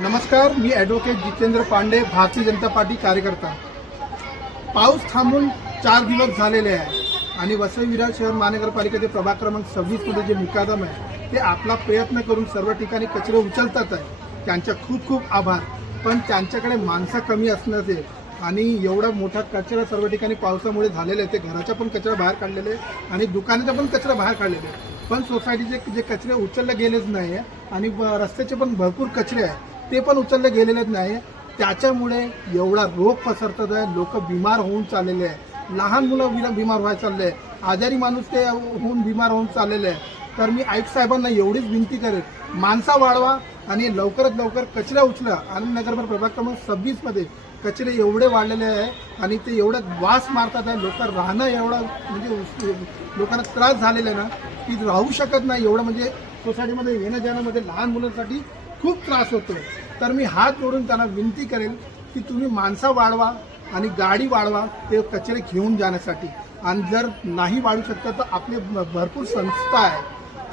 नमस्कार, मी advocate Jitendra Pande, Bharatiya Janata party कार्यकर्ता। पाऊस थांबून 4 दिवस झालेले आहे आणि वसई विरार शहर महानगरपालिकेचे प्रभाग क्रमांक 26 मध्ये जे मुकादम आहे ते आपला प्रयत्न करून सर्व ठिकाणी कचरे उचलतात आहे। त्यांच्या खूप खूप आभार, पण त्यांच्याकडे माणसं कमी असण्याचे आणि एवढा मोठा कचरा सर्व ठिकाणी पावसामुळे झालेले आहे। ते घराचा पण कचरा बाहेर काढलेले आणि दुकानाचा पण कचरा बाहेर काढलेले, पण सोसायटीचे जे कचरे उचलले गेलेच नाही आणि रस्त्याचे पण भरपूर कचरे आहे ते पण उचलले गेलेलेच नाही। त्याच्यामुळे एवढा रोग पसरतात आहे, लोक बिमार होऊन चाललेले आहे, लहान मुलं बिमार व्हायला चालले आहे, आजारी माणूस ते होऊन बिमार होऊन चाललेले आहे। तर मी आयुक्त साहेबांना एवढीच विनंती करेन, माणसा वाढवा आणि लवकरात लवकर कचरा उचला। आनंदनगर प्रभाग क्रमांक 26 मध्ये कचरे एवढे वाढलेले आहे आणि ते एवढं वास मारतात आहे, लोक राहणं एवढं म्हणजे लोकांना त्रास झालेला आहे ना की राहू शकत नाही। एवढं म्हणजे सोसायटीमध्ये येणं जाण्यामध्ये लहान मुलांसाठी खूप त्रास होतो। तर मी हात जोडून त्यांना विनंती करेल की तुम्ही माणसं वाढवा आणि गाडी वाढवा ते कचरे घेऊन जाण्यासाठी। आणि जर नाही वाढू शकता तर आपले भरपूर संस्था आहे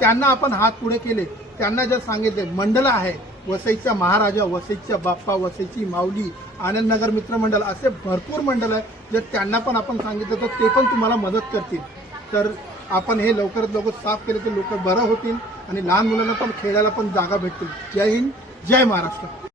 त्यांना आपण हात पुढे केले, त्यांना जर सांगितले, मंडळ आहे वसईचा महाराजा, वसईचा बाप्पा, वसईची माऊली, आनंदनगर मित्रमंडळ, असे भरपूर मंडळ आहे। जर त्यांना पण आपण सांगितलं तर ते पण तुम्हाला मदत करतील। तर आपण हे लवकरात लवकर साफ केले तर लोक बरं होतील आणि लहान मुलांना पण खेळायला पण जागा भेटतील। जय हिंद, जय महाराष्ट्र।